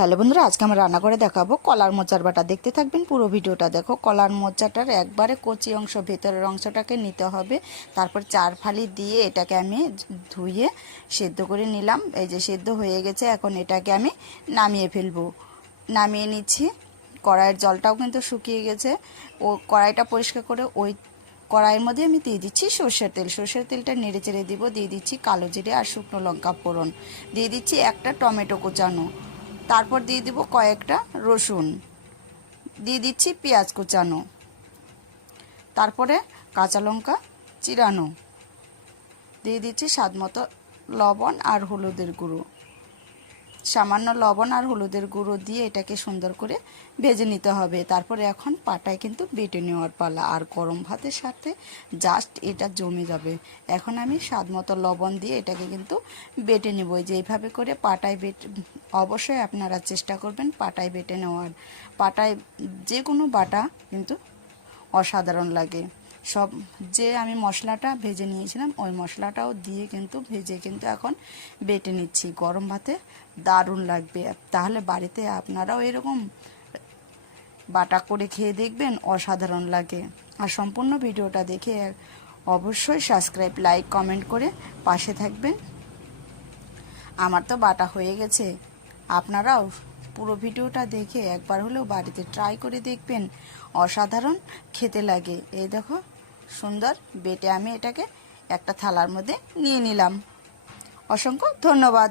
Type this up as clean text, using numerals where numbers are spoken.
Hello বন্ধুরা, আজকে আমরা রান্না করে দেখাবো কলার মোচার বাটা। দেখতে থাকবেন পুরো ভিডিওটা। দেখো, কলার মোচাটার একবারে কচি অংশ, ভেতরের অংশটাকে নিতে হবে। তারপর 4 ফালি দিয়ে এটাকে আমি ধুয়ে সেদ্ধ করে নিলাম। এই যে সেদ্ধ হয়ে গেছে, এখন এটাকে আমি নামিয়ে ফেলবো। নামিয়ে নিচ্ছি। কড়াইয়ের জলটাও কিন্তু শুকিয়ে গেছে। ও কড়াইটা পরিষ্কার করে ওই কড়াইয়ের মধ্যে আমি দিয়ে দিচ্ছি সর্ষের তেল। সর্ষের তেলটা নেড়ে চেড়ে দিব। দিয়ে দিচ্ছি কালো জিরে আর শুকনো লঙ্কা ফোড়ন। দিয়ে দিচ্ছি একটা টমেটো কুচানো। তারপর দিয়ে দিব কয়েকটা রসুন। দিয়ে দিচ্ছি পেঁয়াজ কুচানো। তারপরে কাঁচা লঙ্কা চিরানো। দিয়ে দিচ্ছি স্বাদ মতো লবণ আর হলুদের গুঁড়ো। সামান্য লবণ আর হলুদের গুঁড়ো দিয়ে এটাকে সুন্দর করে ভেজে নিতে হবে। তারপরে এখন পাটায় কিন্তু বেটে নেওয়ার পালা। আর গরম ভাতের সাথে জাস্ট এটা জমে যাবে। এখন আমি স্বাদ মতো লবণ দিয়ে এটাকে কিন্তু বেটে নেব। যে এইভাবে করে পাটায় বেটে, অবশ্যই আপনারা চেষ্টা করবেন পাটায় বেটে নেওয়ার। পাটায় যে কোনো বাটা কিন্তু অসাধারণ লাগে। সব যে আমি মশলাটা ভেজে নিয়েছিলাম ওই মশলাটাও দিয়ে কিন্তু ভেজে কিন্তু এখন বেটে নিচ্ছি। গরম ভাতে দারুণ লাগবে। তাহলে বাড়িতে আপনারাও এরকম বাটা করে খেয়ে দেখবেন, অসাধারণ লাগে। আর সম্পূর্ণ ভিডিওটা দেখে অবশ্যই সাবস্ক্রাইব, লাইক, কমেন্ট করে পাশে থাকবেন। আমার তো বাটা হয়ে গেছে, আপনারাও পুরো ভিডিওটা দেখে একবার হলেও বাড়িতে ট্রাই করে দেখবেন, অসাধারণ খেতে লাগে। এই দেখো, সুন্দর বেটে আমি এটাকে একটা থালার মধ্যে নিয়ে নিলাম। অসংখ্য ধন্যবাদ।